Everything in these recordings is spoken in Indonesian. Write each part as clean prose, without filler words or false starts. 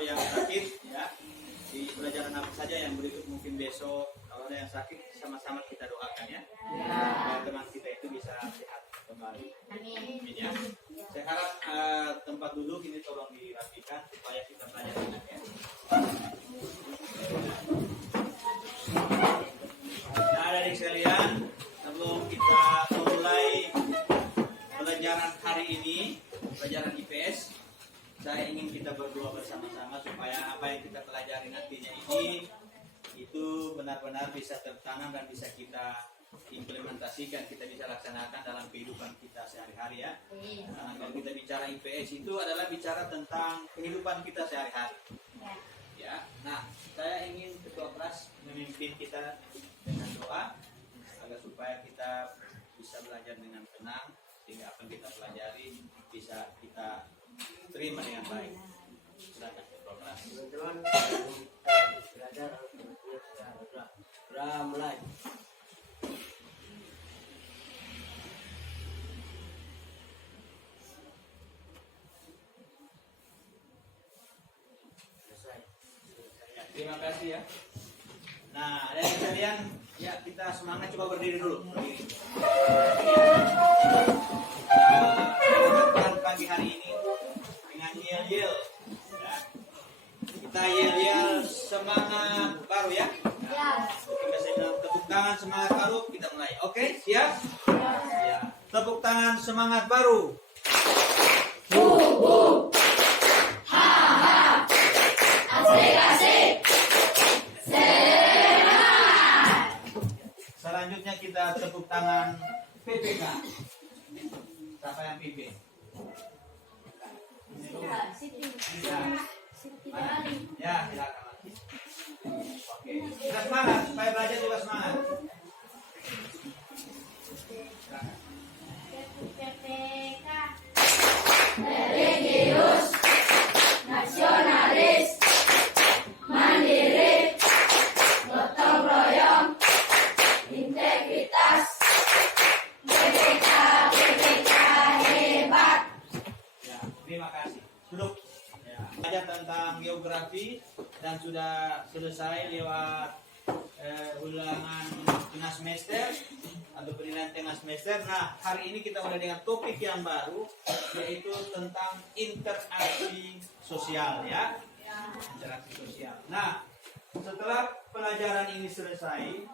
kalau yang sakit ya di pelajaran apa saja yang berikut mungkin besok kalau ada yang sakit sama-sama kita doakan ya. Supaya teman kita itu bisa sehat kembali. Amin ya. Saya harap tempat duduk ini tolong dirapikan supaya kita belajar enak ya. Nah, adik sekalian, sebelum kita memulai pelajaran hari ini, pelajaran IPS, saya ingin kita berdoa bersama-sama supaya apa yang kita pelajari nantinya ini itu benar-benar bisa tertanam dan bisa kita implementasikan, kita bisa laksanakan dalam kehidupan kita sehari-hari ya. Nah, kalau kita bicara IPS itu adalah bicara tentang kehidupan kita sehari-hari. Ya. Nah, saya ingin ketua kelas memimpin kita dengan doa agar supaya kita bisa belajar dengan tenang sehingga apa yang kita pelajari bisa kita terima dengan baik. Silakan ketua kelas. Teman-teman belajar sudah mulai. Terima kasih ya. Nah, ada yang kalian ya kita semangat coba berdiri dulu. Berdiri. Kita pagi hari ini dengan yel-yel. Ya. Kita yel-yel semangat baru ya. Kita sedang tepuk tangan semangat baru kita mulai. Oke, siap? Ya. Tepuk tangan semangat baru. Selanjutnya kita tepuk tangan PPK. Siapa yang PP? Ya, silakan. Oke. Kita semangat, supaya belajar juga semangat. PPK religius, nasionalis, mandiri, gotong royong, integritas. PPK hebat. Ya, terima kasih. Duduk. Ya, belajar tentang geografi dan sudah selesai lewat ulangan tengah semester atau penilaian tengah semester. Nah, hari ini kita mulai dengan topik yang baru yaitu tentang interaksi sosial ya. Interaksi sosial. Nah, setelah pelajaran ini selesai,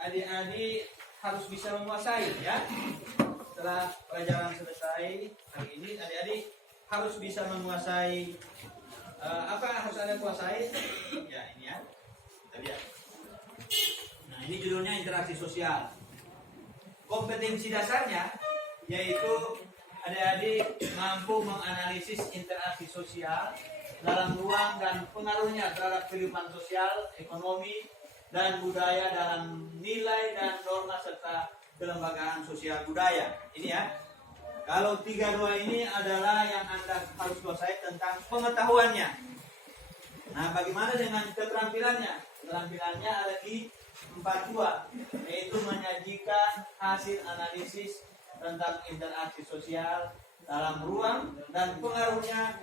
adik-adik harus bisa menguasai ya. Setelah pelajaran selesai hari ini, adik-adik harus bisa menguasai apa harus ada kuasai? Ya ini ya, kita lihat. Nah ini judulnya interaksi sosial. Kompetensi dasarnya yaitu adik-adik mampu menganalisis interaksi sosial dalam ruang dan pengaruhnya terhadap kehidupan sosial, ekonomi, dan budaya dalam nilai dan norma serta kelembagaan sosial budaya. Ini ya. Kalau 32 ini adalah yang Anda harus kuasai tentang pengetahuannya. Nah, bagaimana dengan keterampilannya? Keterampilannya ada di 42, yaitu menyajikan hasil analisis tentang interaksi sosial dalam ruang dan pengaruhnya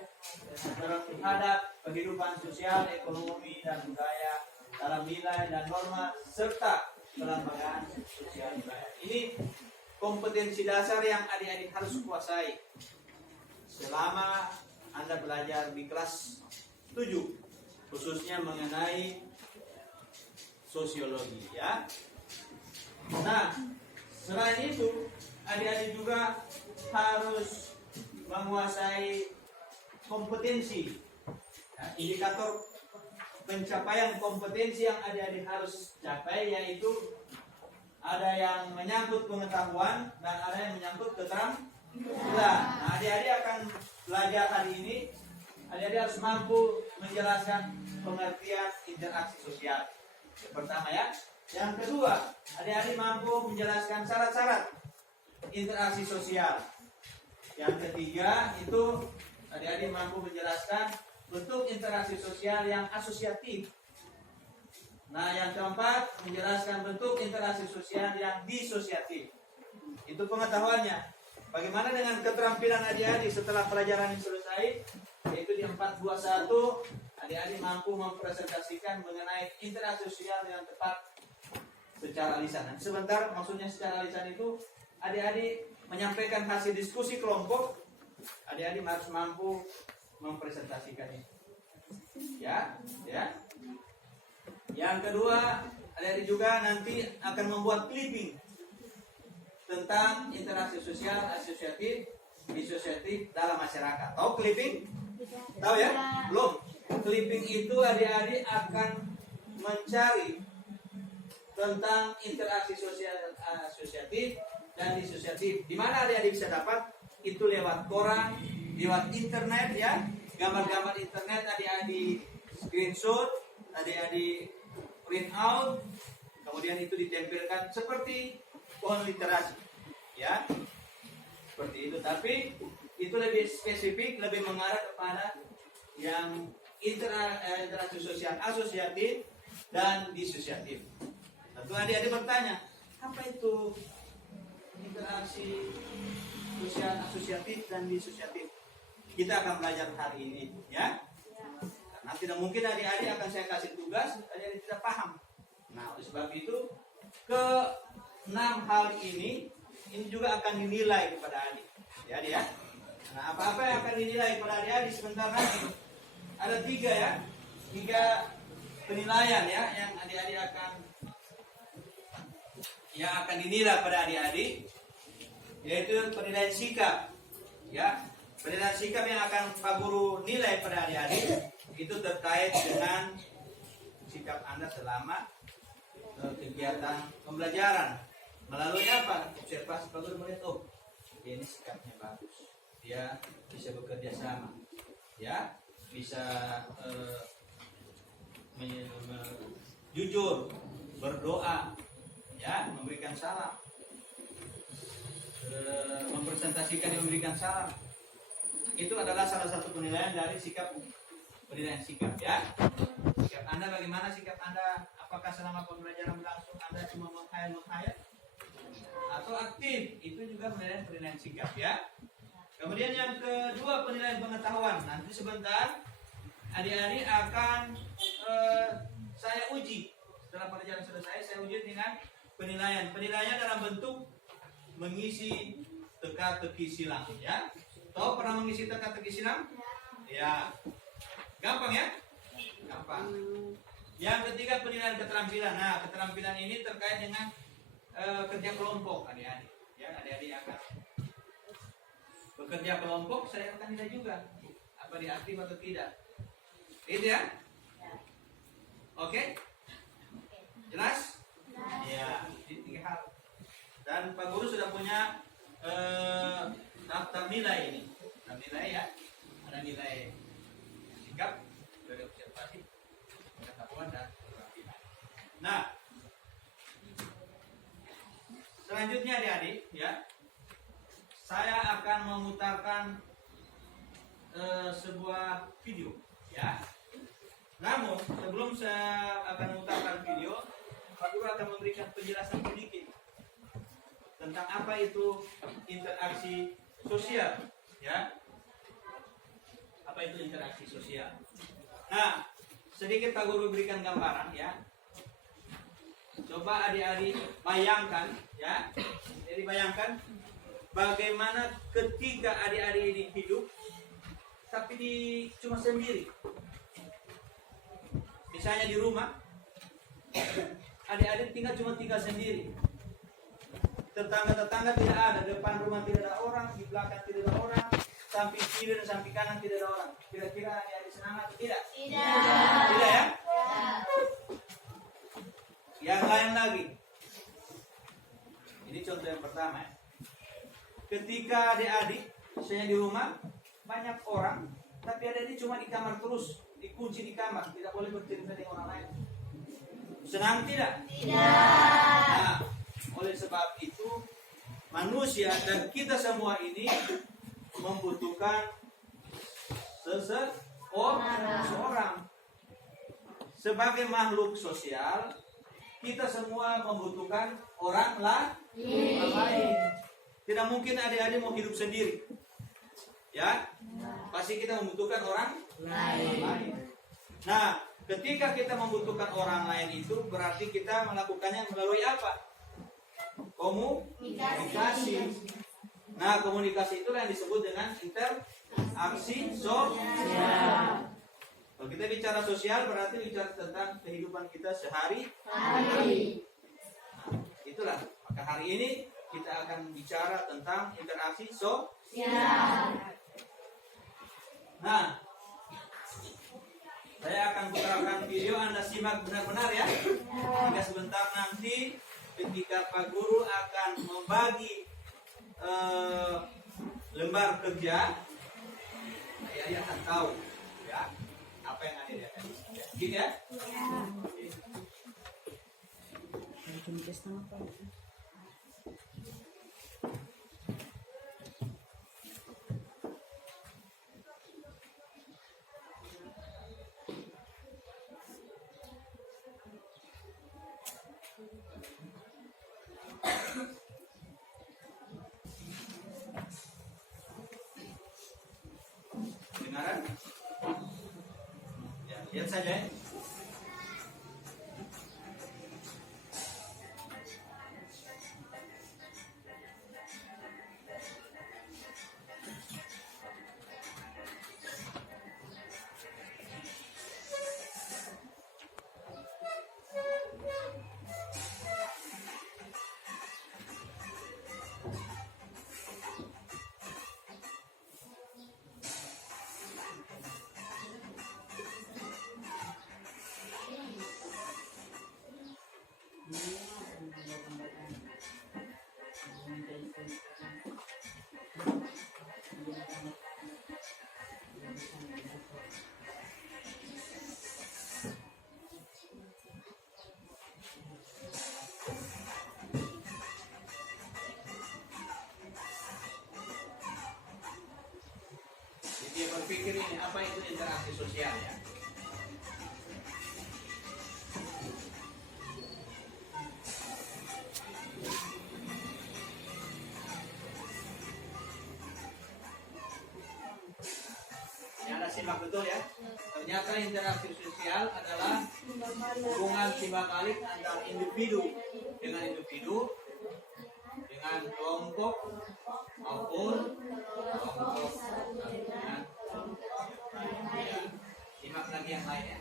terhadap kehidupan sosial, ekonomi, dan budaya dalam nilai dan norma serta kelembagaan sosial budaya. Ini kompetensi dasar yang adik-adik harus kuasai selama Anda belajar di kelas 7, khususnya mengenai sosiologi ya. Nah, selain itu adik-adik juga harus menguasai kompetensi ya, indikator pencapaian kompetensi yang adik-adik harus capai yaitu ada yang menyangkut pengetahuan dan ada yang menyangkut keterampilan. Nah, adik-adik akan belajar hari ini. Adik-adik harus mampu menjelaskan pengertian interaksi sosial. Yang pertama ya. Yang kedua, adik-adik mampu menjelaskan syarat-syarat interaksi sosial. Yang ketiga itu adik-adik mampu menjelaskan bentuk interaksi sosial yang asosiatif. Nah, yang keempat, menjelaskan bentuk interaksi sosial yang disosiatif. Itu pengetahuannya. Bagaimana dengan keterampilan adik-adik setelah pelajaran ini selesai? Yaitu di 421, adik-adik mampu mempresentasikan mengenai interaksi sosial yang tepat secara lisan. Nanti sebentar, maksudnya secara lisan itu adik-adik menyampaikan hasil diskusi kelompok, adik-adik harus mampu mempresentasikannya. Ya. Yang kedua, adik-adik juga nanti akan membuat clipping tentang interaksi sosial, asosiatif, disosiatif dalam masyarakat. Tahu clipping? Tahu ya? Belum. Clipping itu adik-adik akan mencari tentang interaksi sosial, asosiatif dan disosiatif. Di mana adik-adik bisa dapat? Itu lewat koran, lewat internet ya. Gambar-gambar internet adik-adik screenshot, adik-adik print out, kemudian itu ditempelkan seperti pohon literasi, ya, seperti itu. Tapi itu lebih spesifik, lebih mengarah kepada yang interaksi sosial asosiatif dan disosiatif. Tentu adik-adik bertanya, apa itu interaksi sosial asosiatif dan disosiatif? Kita akan belajar hari ini, ya. Karena tidak mungkin adik-adik akan saya kasih tugas, adik-adik tidak paham. Nah, oleh sebab itu ke-6 hal ini juga akan dinilai kepada adik. Ya, dia. Nah, apa-apa yang akan dinilai kepada adik-adik sebentar lagi. Ada 3 ya, 3 penilaian ya yang adik-adik akan dinilai pada adik-adik, yaitu penilaian sikap, ya. Penilaian sikap yang akan Pak Guru nilai pada adik-adik itu terkait dengan sikap Anda selama kegiatan pembelajaran. Melalui apa? Observasi Pak Guru melihat, oh, dia ini sikapnya bagus, dia bisa bekerja sama, ya, bisa jujur, berdoa, ya, memberikan salam, mempresentasikan yang memberikan salam. Itu adalah salah satu penilaian dari penilaian sikap, ya. Sikap Anda bagaimana sikap Anda? Apakah selama pembelajaran berlangsung Anda cuma menghayal atau aktif? Itu juga penilaian sikap, ya. Kemudian yang kedua penilaian pengetahuan. Nanti sebentar adik-adik akan saya uji. Setelah pelajaran selesai saya uji dengan penilaian. Penilaian dalam bentuk mengisi teka-teki silang, ya. Tahu pernah mengisi teka-teki silang? Ya. Gampang ya? Gampang. Yang ketiga penilaian keterampilan. Nah, keterampilan ini terkait dengan kerja kelompok adik-adik. Ya, adik-adik akan bekerja kelompok, saya akan nilai juga. Apa dia aktif atau tidak? Itu ya? Oke? Jelas? Ya, ini 3 hal. Dan Pak Guru sudah punya daftar nilai ini. Daftar nilai ya. Ada nilai sikap, dari observasi, pengetahuan dan keterampilan. Nah, selanjutnya adik-adik, ya. Saya akan memutarkan sebuah video, ya. Namun sebelum saya akan memutarkan video, Pak Guru akan memberikan penjelasan sedikit tentang apa itu interaksi sosial, ya. Apa itu interaksi sosial? Nah, sedikit Pak Guru berikan gambaran, ya. Coba adik-adik bayangkan, ya. Jadi bayangkan bagaimana ketika adik-adik ini hidup, tapi cuma sendiri. Misalnya di rumah, adik-adik cuma tinggal sendiri. Tetangga-tetangga tidak ada, depan rumah tidak ada orang, di belakang tidak ada orang, samping kiri dan samping kanan tidak ada orang. Kira-kira adik-adik senang atau tidak? Tidak. Tidak ya? Yang lain lagi. Ini contoh yang pertama ya. Ketika adik-adik misalnya di rumah banyak orang, tapi adik-adik cuma di kamar terus, dikunci di kamar, tidak boleh bercerita dengan orang lain. Senang tidak? Tidak. Nah, oleh sebab itu manusia dan kita semua ini membutuhkan seseorang. Sebagai makhluk sosial, kita semua membutuhkan orang lain. Tidak mungkin adik-adik mau hidup sendiri. Ya, pasti kita membutuhkan orang lain. Nah, ketika kita membutuhkan orang lain itu berarti kita melakukannya melalui apa? Komunikasi. Nah, komunikasi itulah yang disebut dengan interaksi sosial. Kalau kita bicara sosial berarti bicara tentang kehidupan kita sehari-hari. Itulah, maka hari ini kita akan bicara tentang interaksi sosial. Nah, saya akan putarkan video, Anda simak benar-benar ya. Hingga sebentar nanti ketika Pak Guru akan membagi lembar kerja, saya akan tahu ya apa yang ada di atas. Gitu ya? Dengaran? Ya, lihat saja ya. Dia berpikir ini apa itu interaksi sosial ya. Ini Anda simak betul ya. Ternyata interaksi sosial adalah hubungan timbal balik antara individu dengan individu, dengan kelompok maupun kelompok dengan ya. Simak lagi yang lain ya.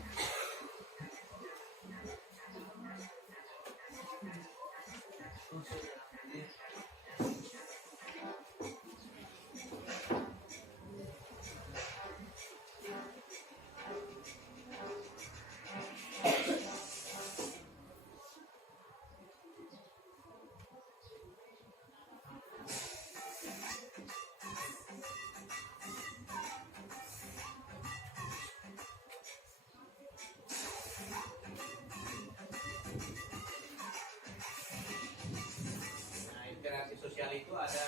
Interaksi sosial itu ada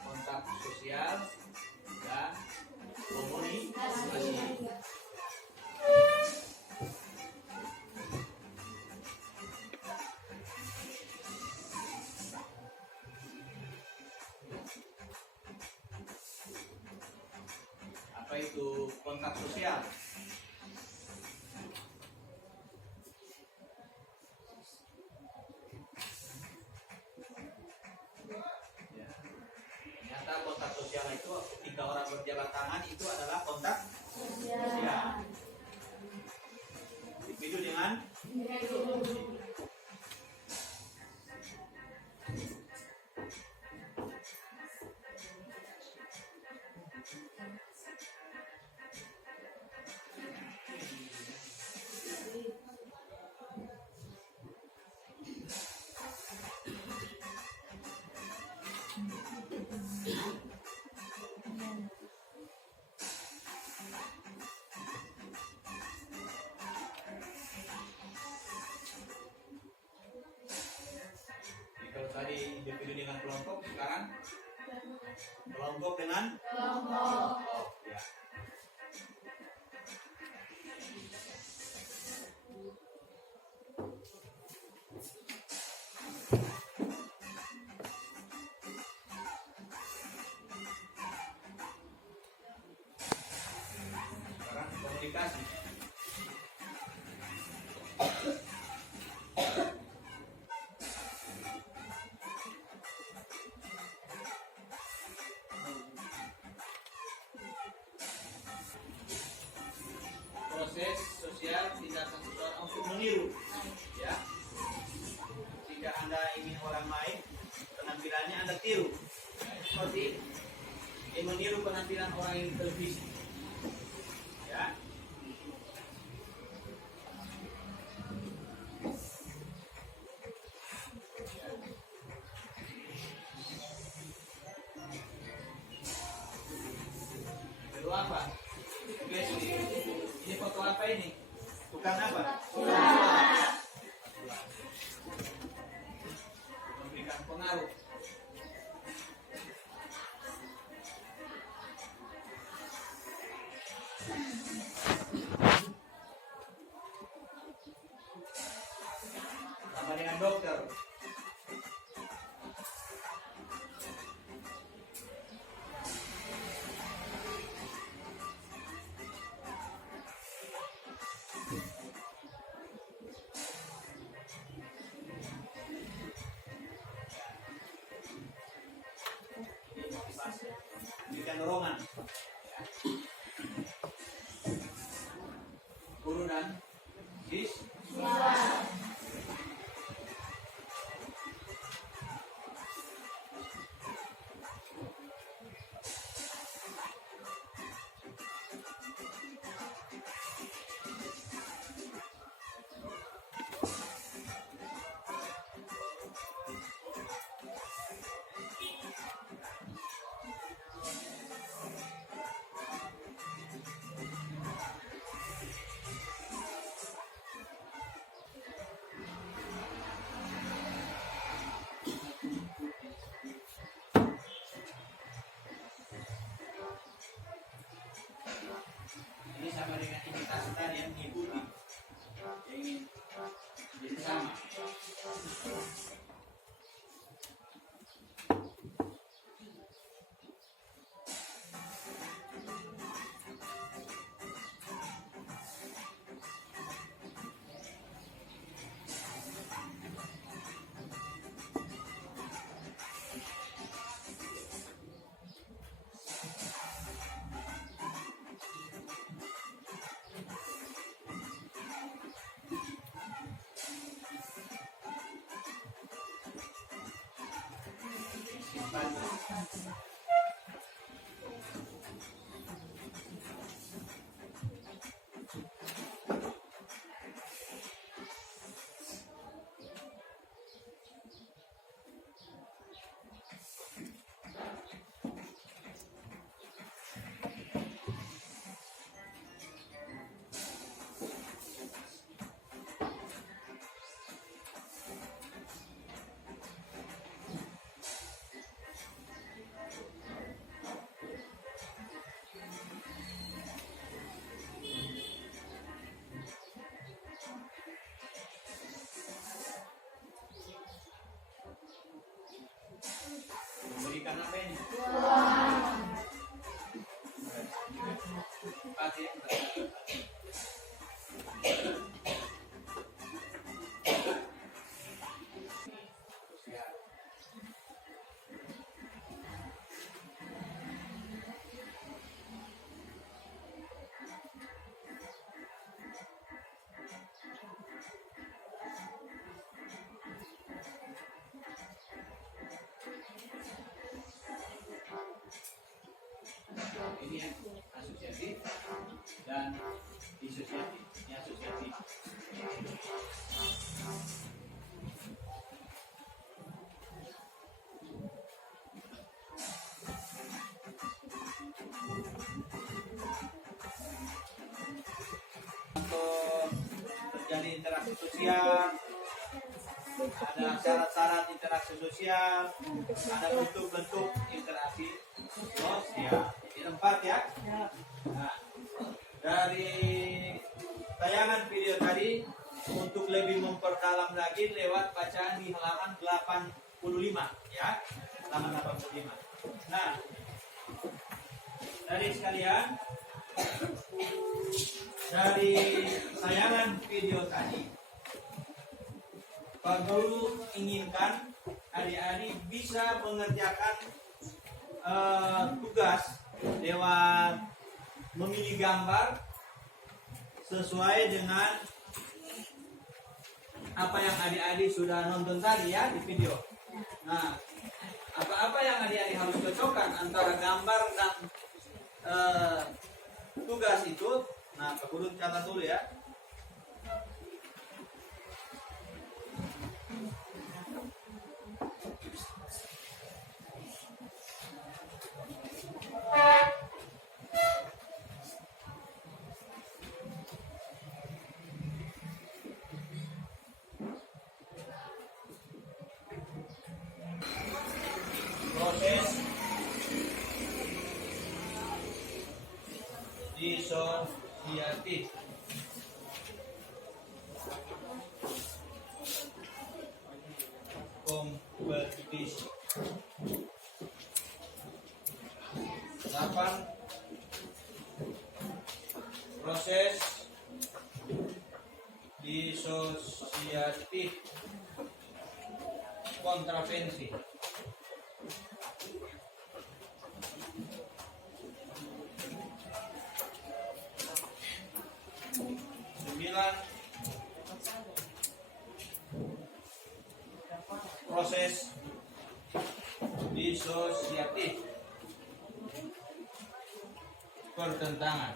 kontak sosial dan komunikasi. Apa itu kontak sosial? Kontak sosial itu ketika orang berjabat tangan itu adalah kontak sosial. Individu dengan kalau tadi individu dengan kelompok, sekarang kelompok dengan kelompok. Ya. Sekarang komunikasi. sosial tindakan seseorang untuk meniru, ya. Jika Anda ingin orang lain penampilannya Anda tiru, seperti ini. Meniru penampilan orang yang di televisi, ya. Kedua apa? Ini foto apa ini? Tukang apa? Memberikan pengaruh. Sama dengan dokter. Berikan dorongan, ya. Guru dan siswa. Ini sama dengan imitasi tadi yang mengikuti, yang ingin jadi sama. Memberikan apa ini? Empati, ya. Ini ya, asosiatif dan disosiatif. Ini asosiatif. Untuk terjadi interaksi sosial, ada syarat-syarat interaksi sosial, ada bentuk-bentuk interaksi sosial. Ini 4 ya. Nah, dari tayangan video tadi, untuk lebih memperdalam lagi lewat bacaan di halaman 85 ya, halaman 85. Nah, dari sekalian, dari tayangan video tadi, Pak Guru inginkan adik-adik bisa mengerjakan tugas lewat memilih gambar sesuai dengan apa yang adik-adik sudah nonton tadi ya di video. Nah, apa-apa yang adik-adik harus cocokkan antara gambar dan tugas itu. Nah, Pak Guru catat dulu ya. Proses disosiatif. Kompetisi. 8. Proses disosiatif kontravensi. 9. Proses disosiatif pertentangan.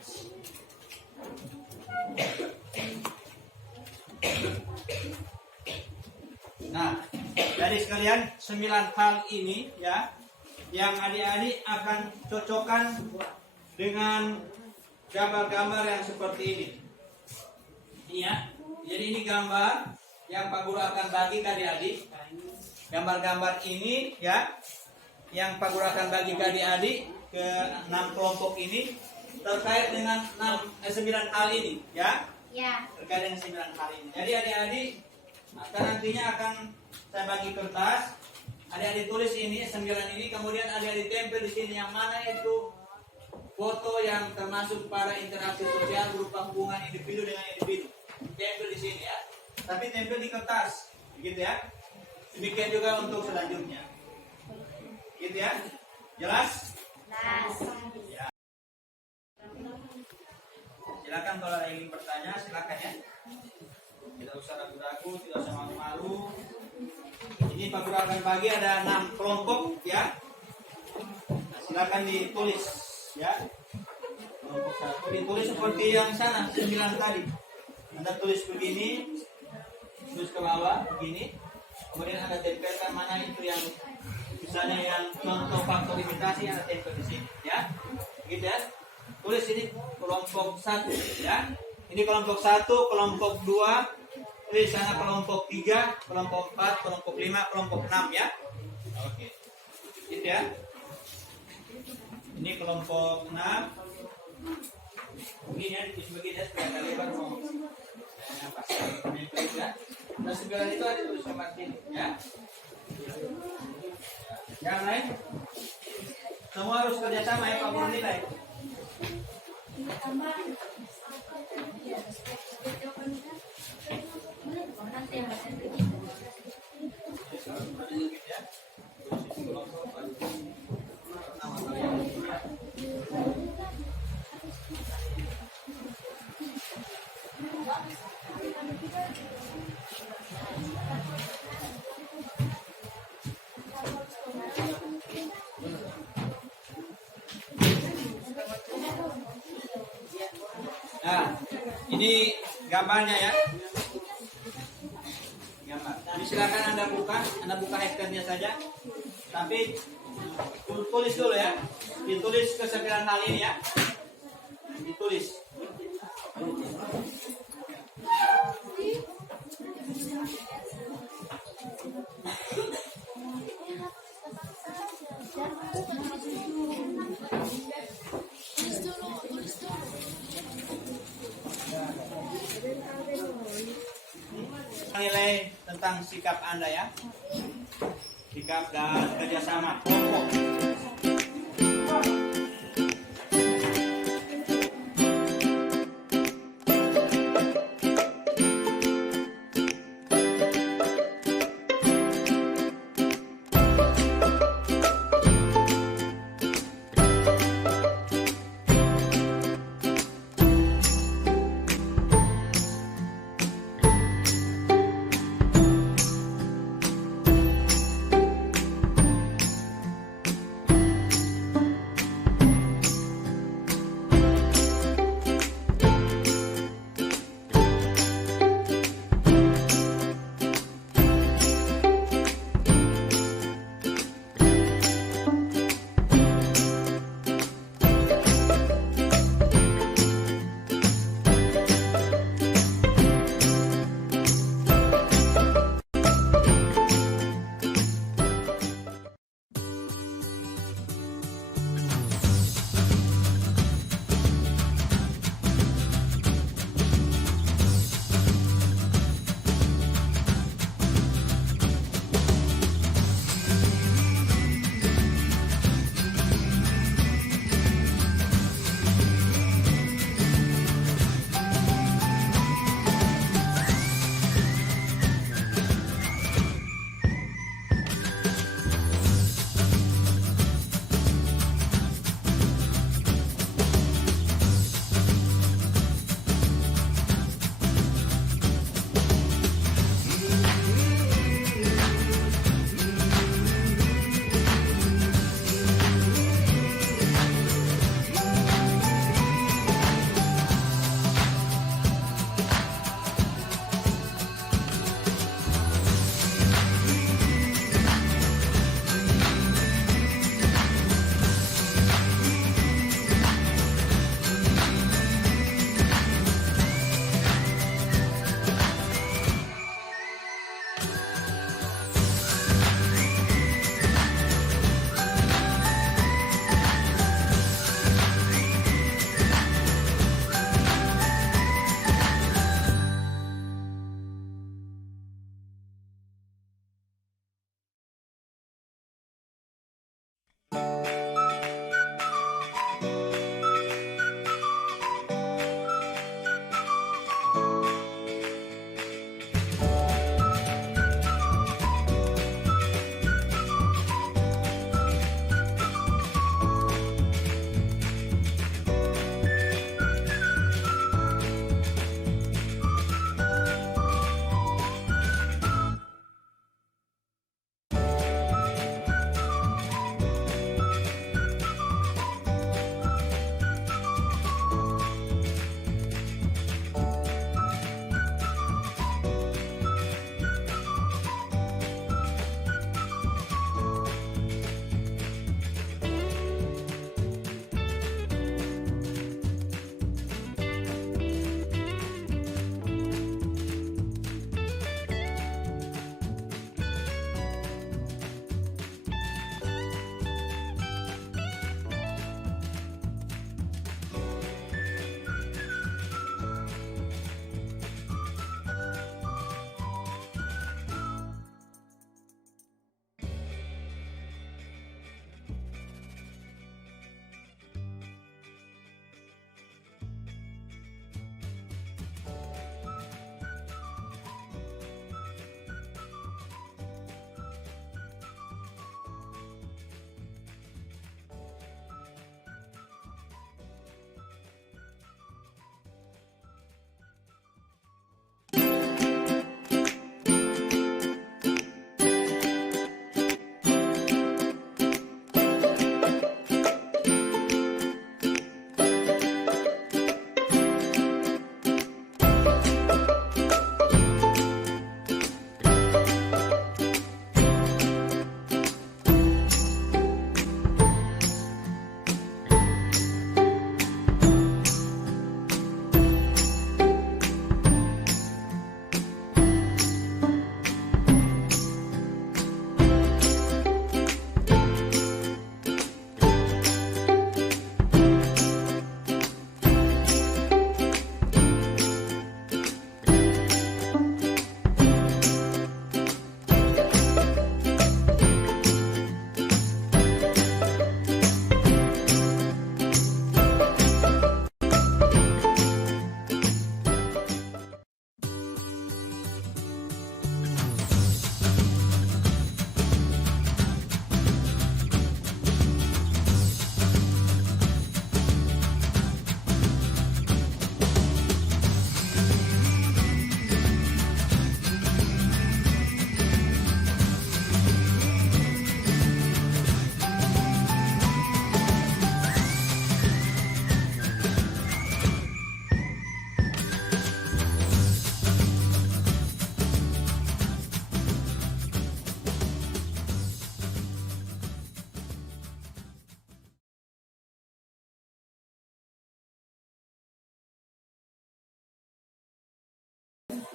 Nah, dari sekalian 9 hal ini ya, yang adik-adik akan cocokkan dengan gambar-gambar yang seperti ini. Iya, jadi ini gambar yang Pak Guru akan bagi ke adik-adik. Gambar-gambar ini ya, yang Pak Guru akan bagi ke adik-adik ke 6 kelompok ini terkait dengan 9 hal ini ya. Ya. Terkait dengan 9 hal ini. Jadi adik-adik nantinya akan saya bagi kertas. Adik-adik tulis ini 9 ini, kemudian adik-adik tempel di sini yang mana itu foto yang termasuk pada interaksi sosial berupa hubungan individu dengan individu. Tempel di sini ya. Tapi tempel di kertas, begitu ya. Demikian juga untuk selanjutnya. Gitu ya. Jelas? Ya. Silakan kalau ada yang ingin bertanya, silakan ya. Tidak usah ragu-ragu, tidak usah malu-malu. Ini Pak Guru akan bagi ada 6 kelompok ya. Nah, silakan ditulis ya. Kelompok 1 ditulis seperti yang sana 9 tadi. Anda tulis begini, tulis ke bawah begini. Kemudian Anda tempelkan mana itu yang misalnya yang contoh faktor imitasi, Anda tempel di sini ya. Gitu ya. Tulis ini kelompok 1 ya. Ini kelompok 1, kelompok 2, tulis sana kelompok 3, kelompok 4, kelompok 5, kelompok 6 ya. Oke. Gitu ya. Ini kelompok 6. Begini ya, begini ya, supaya kalian lebar pas ya. Nah, 9 itu ada tulis nomor sini ya. Yang lain semua harus kerjasama ya Pak Guru nilai. Nah, ini gambarnya ya. Gambar. Jadi silakan Anda buka hektarnya saja. Tapi tulis dulu ya. Ditulis kesekian hal ini ya. Ditulis. Nilai tentang sikap Anda ya, sikap dan kerjasama kelompok.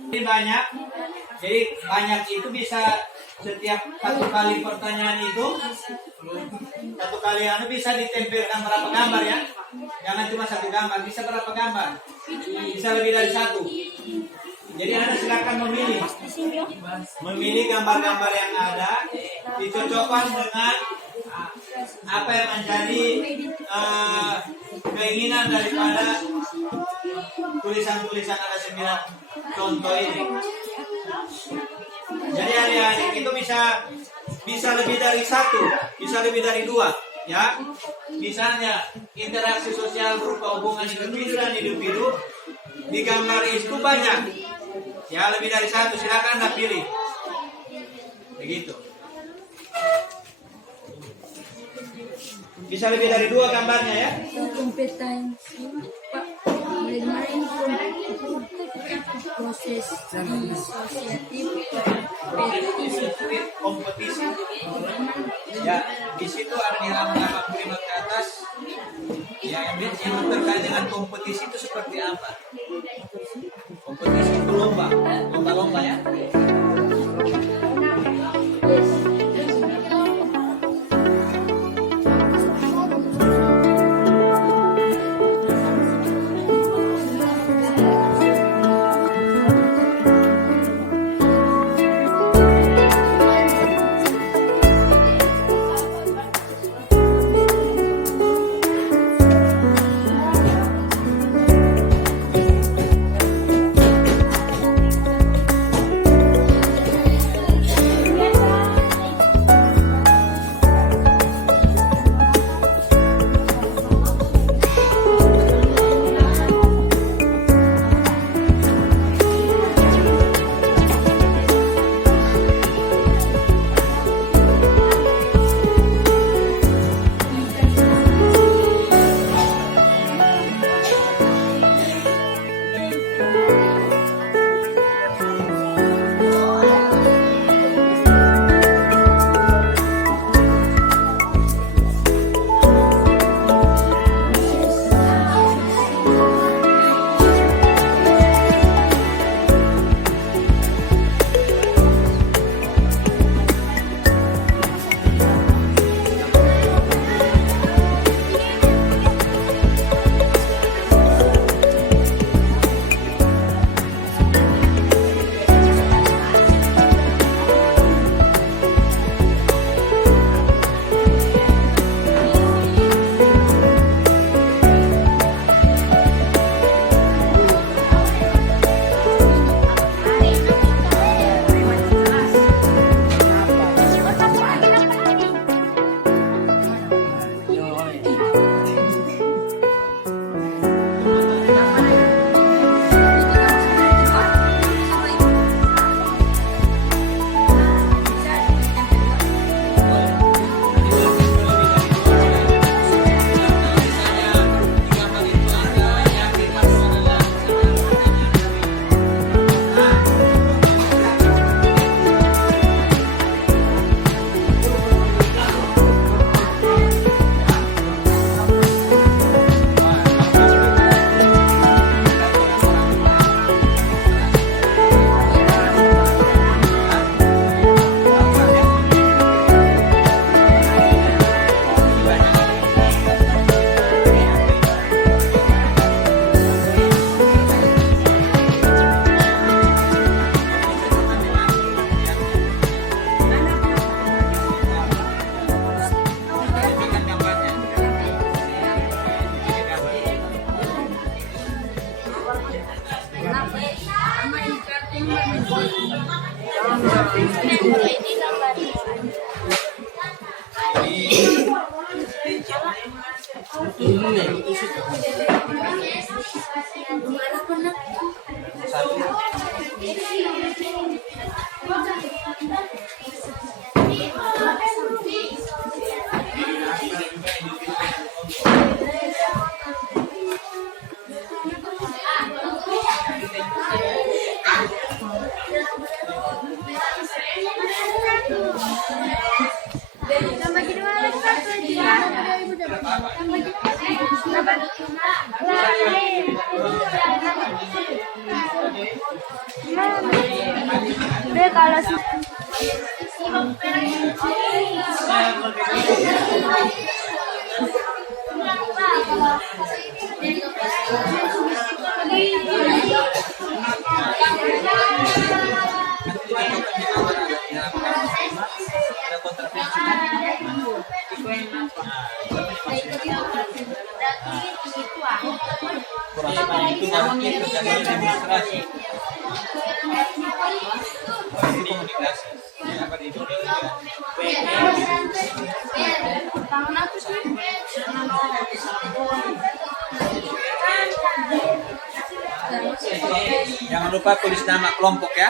Jadi banyak. Jadi banyak itu bisa setiap satu kali pertanyaan itu satu kali bisa ditempelkan berapa gambar ya? Jangan cuma satu gambar, bisa berapa gambar? Bisa lebih dari satu. Jadi Anda silakan memilih gambar-gambar yang ada, dicocokkan dengan apa yang menjadi keinginan daripada tulisan-tulisan ada 9 contoh ini. Jadi adik-adik itu bisa lebih dari satu, bisa lebih dari dua, ya. Misalnya interaksi sosial berupa hubungan individu dan individu di gambar itu banyak, ya lebih dari satu. Silakan Anda pilih, begitu. Bisa lebih dari dua gambarnya ya. Kompetensi Pak kemarin proses asosiatif kompetisi ya, di situ ada di halaman 85 ke atas ya, yang terkait dengan kompetisi itu seperti apa. Kompetisi itu lomba ya. Udah kalau kurang banyak itu nanti terjadi demonstrasi. Itu komunikasi. Apa di Jangan lupa tulis nama kelompok ya.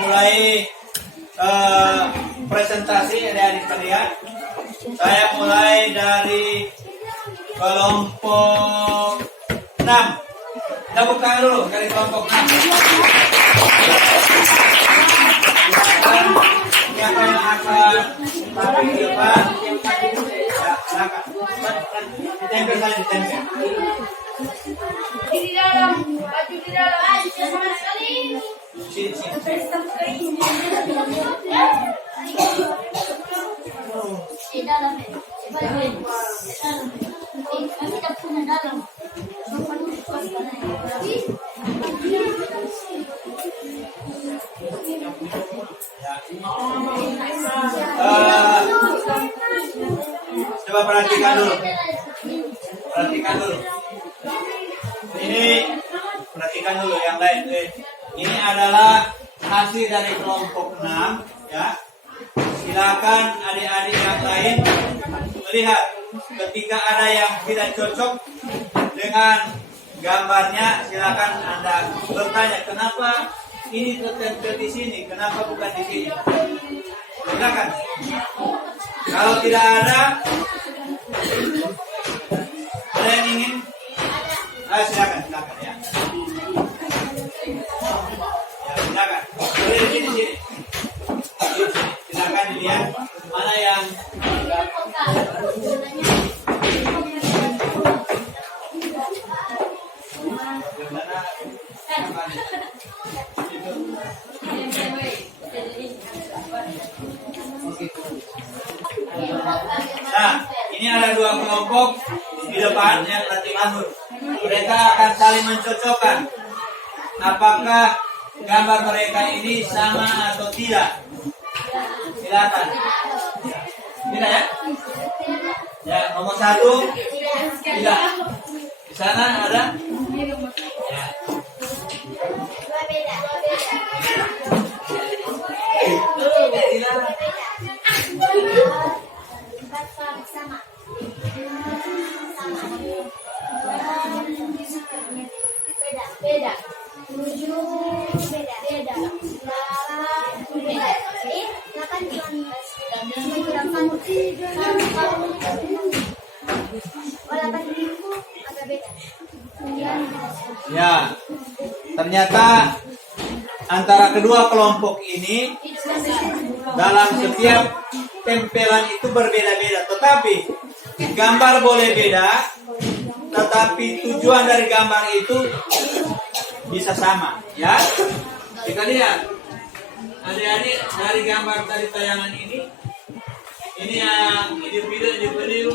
Mulai presentasi adik-adik sekalian. Saya mulai dari kelompok 6. Tepuk tangan dulu dari kelompok 6. Siapa yang akan tampil di depan? Ya, silakan. Ditempel saja, ditempel. di dalam, baju di dalam. Sini, sini. Di dalam ya. Kami tak punya dalam. Coba perhatikan dulu. Perhatikan dulu. Ini perhatikan dulu yang lain. Ini adalah hasil dari kelompok 6 ya. Silakan adik-adik yang lain melihat ketika ada yang tidak cocok dengan gambarnya, silakan Anda bertanya kenapa ini tertempel di sini, kenapa bukan di sini. Silakan. Kalau tidak ada yang ingin, silakan ya. Ya, silakan. Boleh di sini. Silakan dilihat mana yang Nah, ini ada dua kelompok di depan yang perhatikan dulu. Mereka akan saling mencocokkan apakah gambar mereka ini sama atau tidak. Silakan. Tidak ya? Ya, nomor 1 tidak. Di sana ada? Ya. Beda. Tujuh beda. Beda. Beda. Ya, ternyata antara kedua kelompok ini dalam setiap tempelan itu berbeda-beda, tetapi gambar boleh beda, tetapi tujuan dari gambar itu bisa sama, ya. Kita lihat, adik-adik, dari gambar dari tayangan ini yang individu,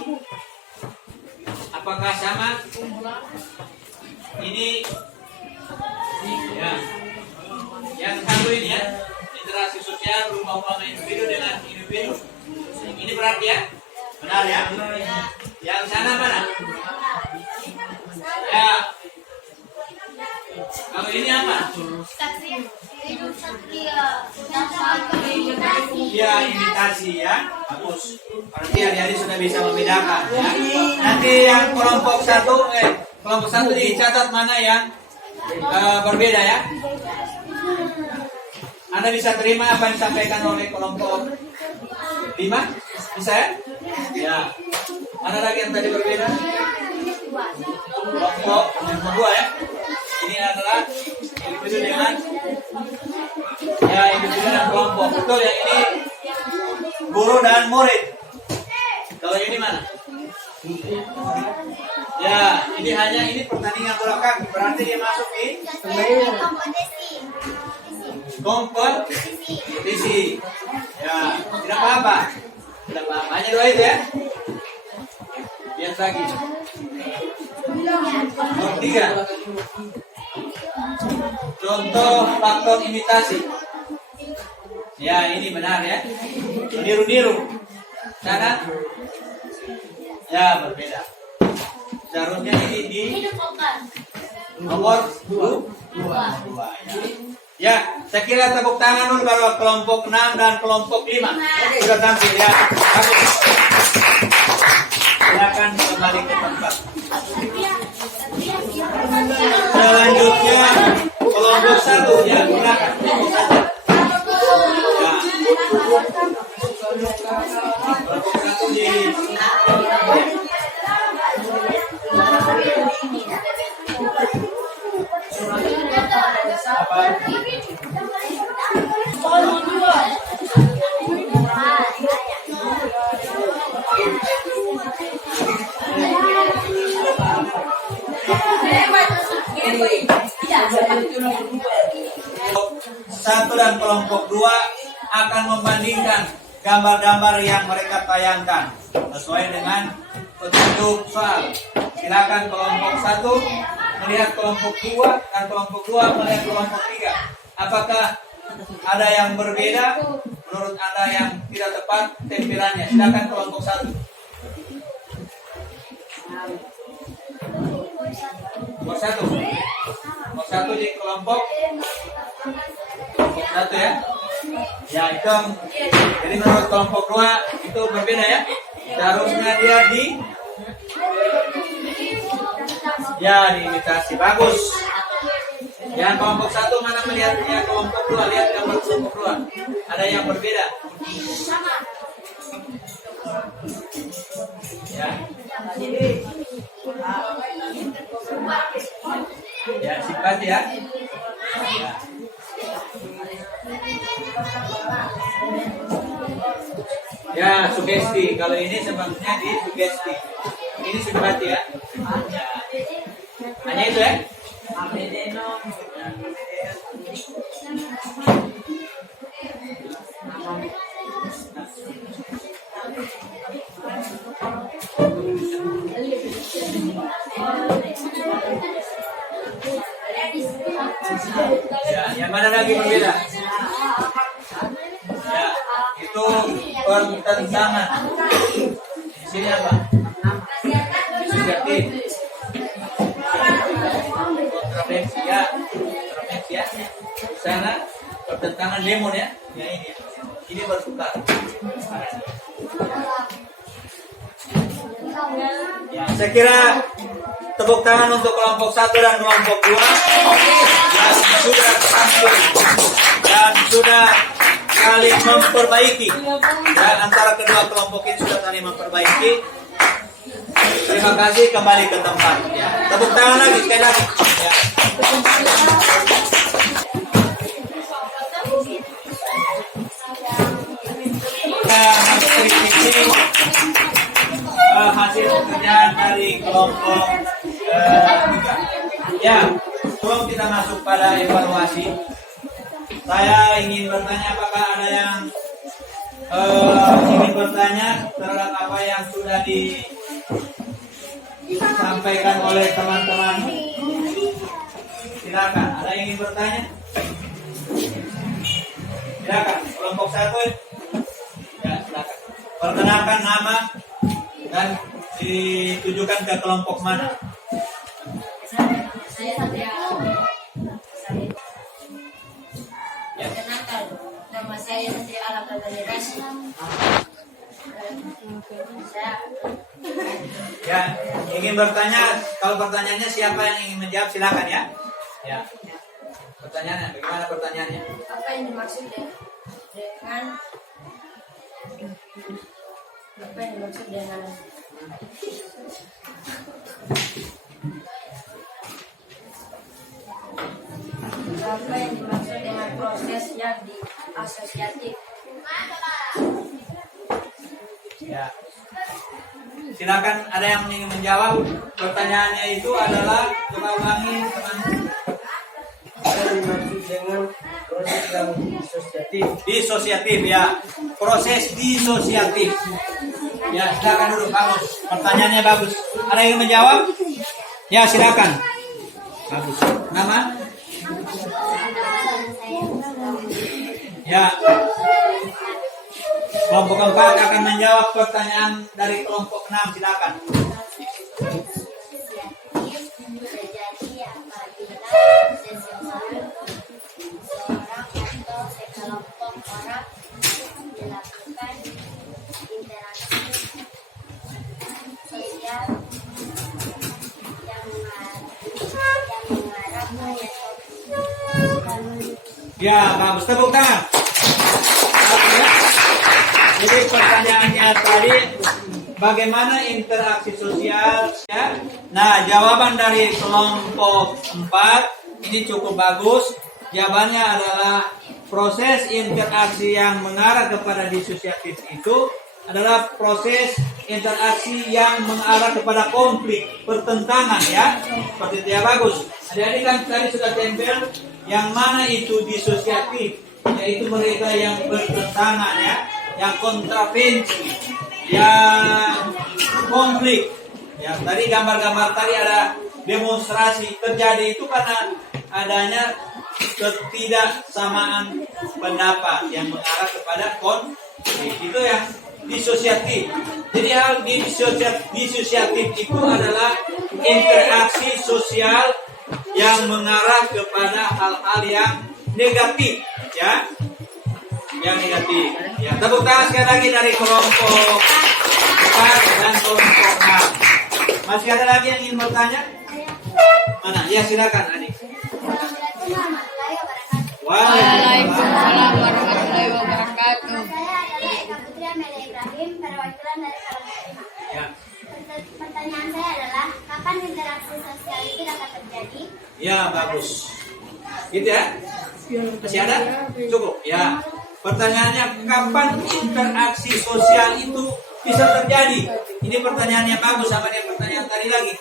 apakah sama? Ini ya, yang satu ini ya, interaksi sosial rumah individu dengan individu. Ini berarti ya, benar ya? Yang sana mana? Ya, kalau ini apa? Ya, imitasi ya, bagus. Berarti adik-adik sudah bisa membedakan ya. Nanti yang kelompok satu dicatat mana yang berbeda ya. Anda bisa terima apa yang disampaikan oleh kelompok 5? Bisa ya? Ya. Mana lagi yang tadi berbeda? Kelompok yang kedua ya. Ini adalah individu dengan individu dan kelompok. Betul yang ini guru dan murid. Kalau ini mana? Ya, ini pertandingan bola kaki. Berarti dia masuk di kompetisi. Ya, tidak apa-apa. Tidak apa-apa. Hanya dua itu ya. Lihat lagi. Nomor 3. Contoh faktor imitasi. Ya, ini benar ya. Niru-niru. Sana? Ya, berbeda. Seharusnya ini di nomor 2. Ya, saya kira tepuk tangan dulu kalau kelompok 6 dan kelompok 5 sudah tampil ya. Silakan kembali ke tempat. Selanjutnya kelompok 1 ya, silakan kelompok 1. Ya. Kelompok 1 di satu dan kelompok 2 akan membandingkan gambar-gambar yang mereka tayangkan sesuai dengan petunjuk soal. Silakan kelompok 1 melihat kelompok 2 dan kelompok 2 melihat kelompok 3. Apakah ada yang berbeda menurut Anda yang tidak tepat tempilannya? Silakan kelompok 1. Kelompok 1. Kelompok 1 di kelompok 1 ya. Ya, itu jadi menurut kelompok 2 itu berbeda ya. Seharusnya dia diimitasi. Bagus. Yang kelompok 1 mana melihatnya kelompok 2? Lihat gambar kelompok 2. Ada yang berbeda? Ya. Ya, simpati ya. Ya. Ya, sugesti. Kalau ini sebabnya di sugesti. Ini simpati ya. Ya. Hanya itu ya. Ya, yang mana lagi berbeda? Ya, itu pertentangan. Di sini apa? Subjektif. Kontravensi ya. Di sana pertentangan lemon ya. Ya ini. Ini berputar. Ya, saya kira tepuk tangan untuk kelompok 1 dan kelompok 2 yang sudah tampil dan sudah saling memperbaiki. Ya, antara kedua kelompok ini sudah saling memperbaiki. Terima kasih, kembali ke tempat. Ya, tepuk tangan lagi sekali lagi. Ya. Hasil pekerjaan dari kelompok 3. Ya, sebelum kita masuk pada evaluasi, saya ingin bertanya apakah ada yang ingin bertanya terhadap apa yang sudah disampaikan oleh teman-teman. Silakan, ada yang ingin bertanya? Silakan, kelompok 1. Ya, silakan. Perkenalkan nama dan ditujukan ke kelompok mana. Saya Satria. Ya. Perkenalkan, nama saya Satria Alaka Generasi. Ya, ingin bertanya, kalau pertanyaannya siapa yang ingin menjawab silakan ya. Ya. Pertanyaannya, bagaimana pertanyaannya? Apa yang dimaksud dengan apa yang dimaksud dengan proses yang di asosiatif? Ya. Silakan, ada yang ingin menjawab. Pertanyaannya itu adalah, coba ulangi teman. Apa yang dimaksud dengan proses yang disosiatif? Disosiatif ya, proses disosiatif. Ya, silakan dulu, bagus. Pertanyaannya bagus. Ada yang ingin menjawab? Ya, silakan. Bagus. Nama? Ya. Kelompok 4 akan menjawab pertanyaan dari kelompok 6. Silakan. Terjadi apabila seseorang atau sekelompok orang melakukan interaksi sosial yang mengarah pada Ya, bagus. Tepuk tangan. Ya. Jadi pertanyaannya tadi, bagaimana interaksi sosial? Ya. Nah, jawaban dari kelompok 4 ini cukup bagus. Jawabannya adalah proses interaksi yang mengarah kepada disosiatif itu adalah proses interaksi yang mengarah kepada konflik, pertentangan ya. Seperti itu ya, bagus. Adik-adik kan tadi sudah tempel yang mana itu disosiatif, yaitu mereka yang bertentangan ya, yang kontravensi, yang konflik. Ya, tadi gambar-gambar tadi ada demonstrasi terjadi itu karena adanya ketidaksamaan pendapat yang mengarah kepada konflik. Itu yang disosiatif. Jadi hal disosiatif itu adalah interaksi sosial yang mengarah kepada hal-hal yang negatif, ya, yang negatif. Ya, tepuk tangan sekali lagi dari kelompok 4 dan kelompok 6. Masih ada lagi yang ingin bertanya? Mana? Ya, silakan adik. Waalaikumsalam warahmatullahi wabarakatuh. Saya adalah Eka Putri Amelia Ibrahim, perwakilan dari Kalangan. Ya. Pertanyaan saya adalah, kapan interaksi sosial itu dapat terjadi? Ya, bagus. Gitu ya? Masih ada? Cukup. Ya. Pertanyaannya, kapan interaksi sosial itu bisa terjadi? Ini pertanyaannya bagus sama dengan pertanyaan tadi lagi.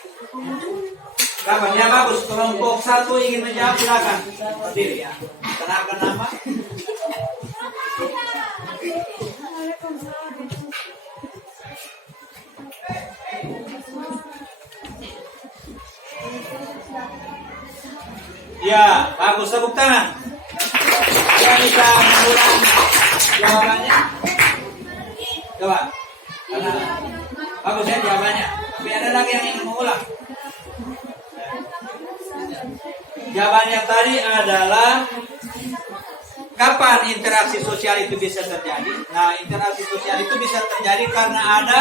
Kapan? Ya, bagus. Kelompok 1 ingin menjawab, silakan. Berdiri ya. Kenalkan nama. Ya, bagus, tepuk tangan. Saya bisa mengulang jawabannya. Coba. Karena bagus ya jawabannya. Tapi ada lagi yang ingin mengulang. Jawabannya tadi adalah kapan interaksi sosial itu bisa terjadi? Nah, interaksi sosial itu bisa terjadi karena ada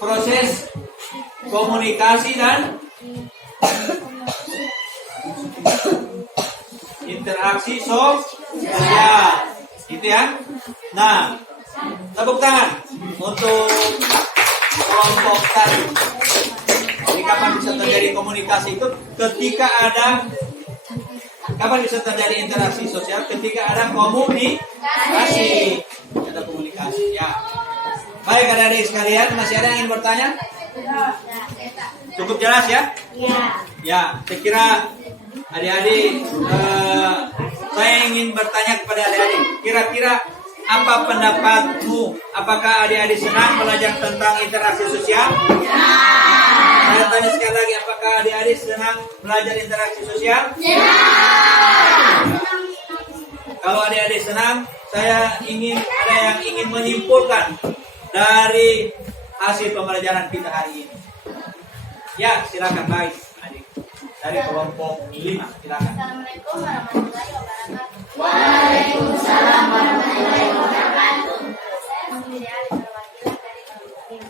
proses komunikasi dan interaksi sosial. Itu gitu ya. Nah, tepuk tangan untuk kelompok tadi. Jadi kapan bisa terjadi komunikasi itu? Ketika ada, kapan bisa terjadi interaksi sosial? Ketika ada komunikasi. Ada komunikasi ya. Baik adik-adik sekalian, masih ada yang ingin bertanya? Cukup jelas ya? Ya, saya kira adik-adik, saya ingin bertanya kepada adik-adik, kira-kira apa pendapatmu? Apakah adik-adik senang belajar tentang interaksi sosial? Saya tanya sekali lagi, apakah adik-adik senang belajar interaksi sosial? Kalau adik-adik senang, saya ingin ada yang ingin menyimpulkan dari hasil pembelajaran kita hari ini. Ya, silakan baik adik. Dari kelompok 5, silakan. Assalamualaikum warahmatullahi wabarakatuh. Waalaikumsalam warahmatullahi wabarakatuh. Saya sendiri Ali perwakilan dari kelompok 5.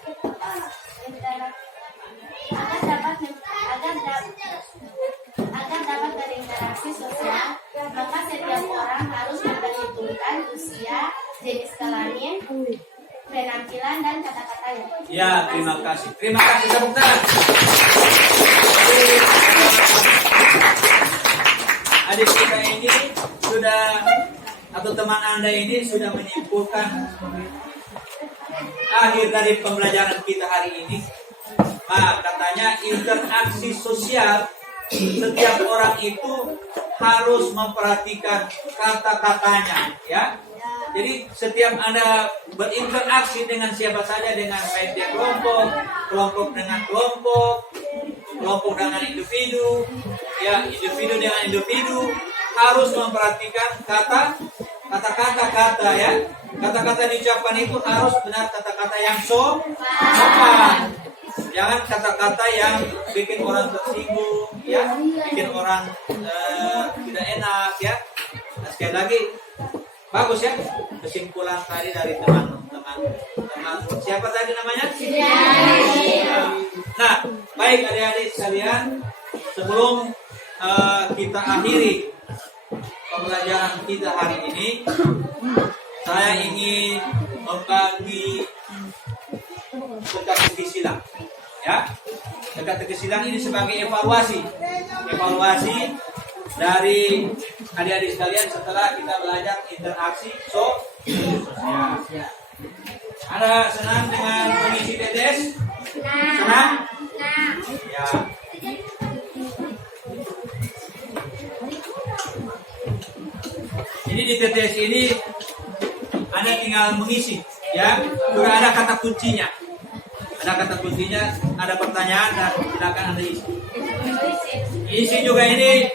Agar dapat berinteraksi sosial, maka setiap orang harus memperhitungkan usia, jenis kelamin, penampilan dan kata-katanya. Ya, terima kasih. Terima kasih, tepuk tangan. Adik kita ini sudah, atau teman Anda ini sudah menyimpulkan akhir dari pembelajaran kita hari ini. Nah, katanya interaksi sosial, setiap orang itu harus memperhatikan kata-katanya, ya. Jadi setiap Anda berinteraksi dengan siapa saja, dengan baik dia kelompok, kelompok dengan kelompok, kelompok dengan individu, ya individu dengan individu, harus memperhatikan kata-kata ya. Kata-kata diucapkan itu harus benar kata-kata yang sopan. Jangan kata-kata yang bikin orang tersinggung, ya, bikin orang tidak enak, ya. Nah, sekali lagi, bagus ya kesimpulan tadi dari teman-teman. Siapa tadi namanya? Nah, baik adik-adik sekalian, sebelum kita akhiri pembelajaran kita hari ini, saya ingin membagi teka-teki silang. Ya, teka-teki silang ini sebagai evaluasi dari adik-adik sekalian setelah kita belajar interaksi sosial. Anda senang dengan mengisi TTS? Senang? Ya. Ini di TTS ini Anda tinggal mengisi, ya. Sudah ada kata kuncinya. Ada kata kuncinya, ada pertanyaan dan silakan Anda isi. Isi juga ini.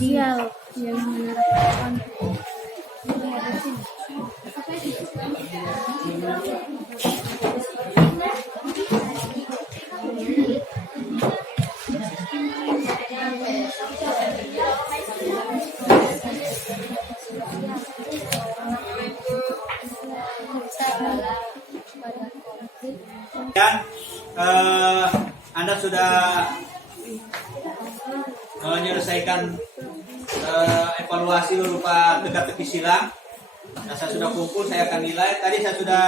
Dia yang menerapkan dan Anda sudah menyelesaikan evaluasi berupa teka-teki silang. Nah, saya sudah kumpul, saya akan nilai. Tadi saya sudah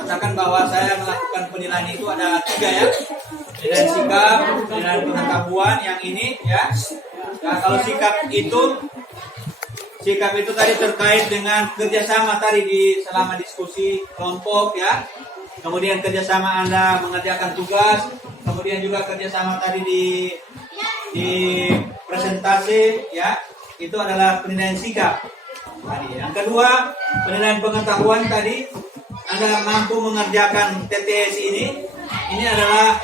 katakan bahwa saya melakukan penilaian itu ada 3 ya. Penilaian sikap, penilaian pengetahuan, yang ini ya. Nah, kalau sikap itu tadi terkait dengan kerjasama tadi selama diskusi kelompok ya. Kemudian kerjasama Anda mengerjakan tugas, kemudian juga kerjasama tadi di presentasi ya, itu adalah penilaian sikap tadi. Yang kedua, penilaian pengetahuan tadi, Anda mampu mengerjakan TTS ini adalah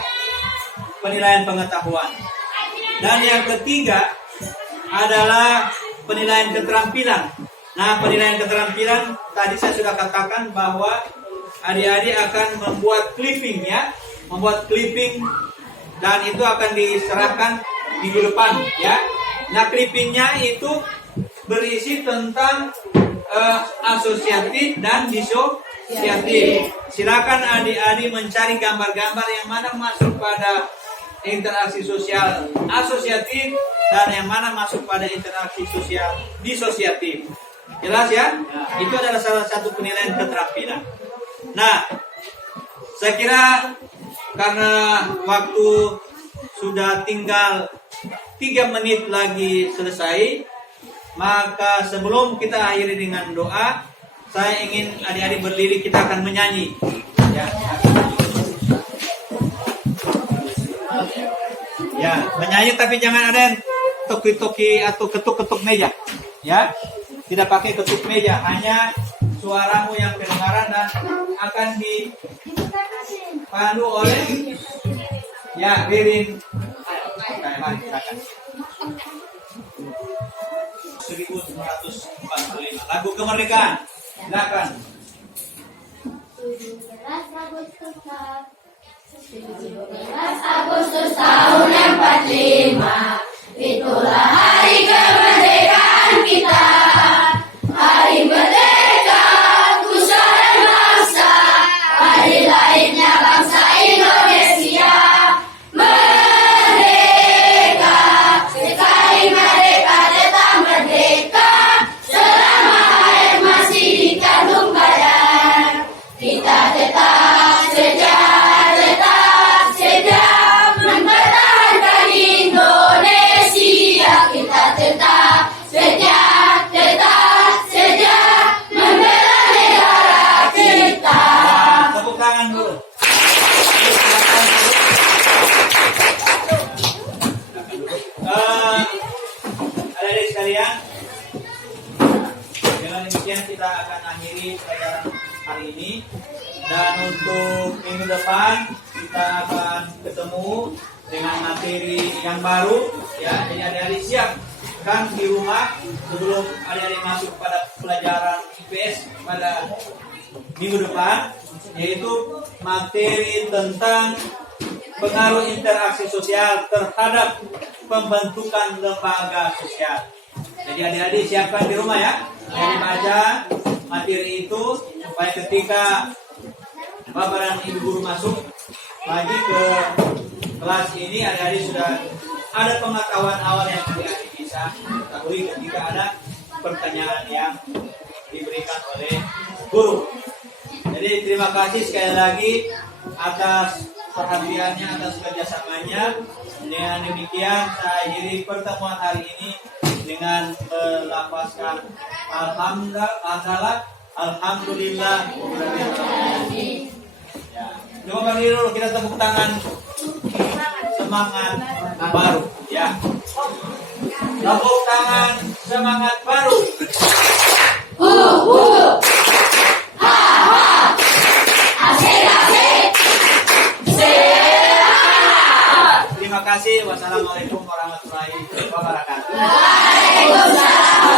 penilaian pengetahuan. Dan yang ketiga adalah penilaian keterampilan. Nah, penilaian keterampilan tadi saya sudah katakan bahwa adik-adik akan membuat clipping ya, membuat clipping dan itu akan diserahkan minggu depan ya. Nah, clippingnya itu berisi tentang asosiatif dan disosiatif. Silakan adik-adik mencari gambar-gambar yang mana masuk pada interaksi sosial asosiatif dan yang mana masuk pada interaksi sosial disosiatif. Jelas ya? Itu adalah salah satu penilaian keterampilan. Nah, saya kira karena waktu sudah tinggal 3 menit lagi selesai, maka sebelum kita akhiri dengan doa, saya ingin adik-adik berdiri, kita akan menyanyi. Ya, ya, menyanyi tapi jangan ada yang toki-toki atau ketuk-ketuk meja. Ya, tidak pakai ketuk meja, hanya suaramu yang kedengaran dan akan dipandu oleh ya Ririn. Mari silakan. 1945 lagu kemerdekaan. Silakan. 17 Agustus tahun 45, itulah hari kemerdekaan kita. Hari merdeka, nusa dan bangsa, hari lahirnya bangsa Indonesia. Merdeka, sekali merdeka tetap merdeka, selama air masih di kandung badan. Kita tetap setia mempertahankan Indonesia. Kita tetap setia membela negara kita. Tepuk tangan dulu. Adik-adik sekalian, dengan demikian kita akan akhiri pelajaran hari ini, dan untuk minggu depan kita akan ketemu dengan materi yang baru ya. Jadi adik-adik siap kan di rumah sebelum adik-adik masuk pada pelajaran IPS pada minggu depan, yaitu materi tentang pengaruh interaksi sosial terhadap pembentukan lembaga sosial. Jadi adik-adik siapkan di rumah ya. Jadi baca materi itu supaya ketika Bapak dan Ibu guru masuk lagi ke kelas ini, adik-adik sudah ada pengetahuan awal yang adik-adik bisa ketahui ketika ada pertanyaan yang diberikan oleh guru. Jadi terima kasih sekali lagi atas perhatiannya, atas kerjasamanya. Dengan demikian saya akhiri pertemuan hari ini dengan melafazkan Alhamdulillah. Ya. Coba berdiri dulu, kita tepuk tangan semangat baru ya. Tepuk tangan semangat baru. Terima kasih. Wassalamualaikum warahmatullahi wabarakatuh. Waalaikumsalam.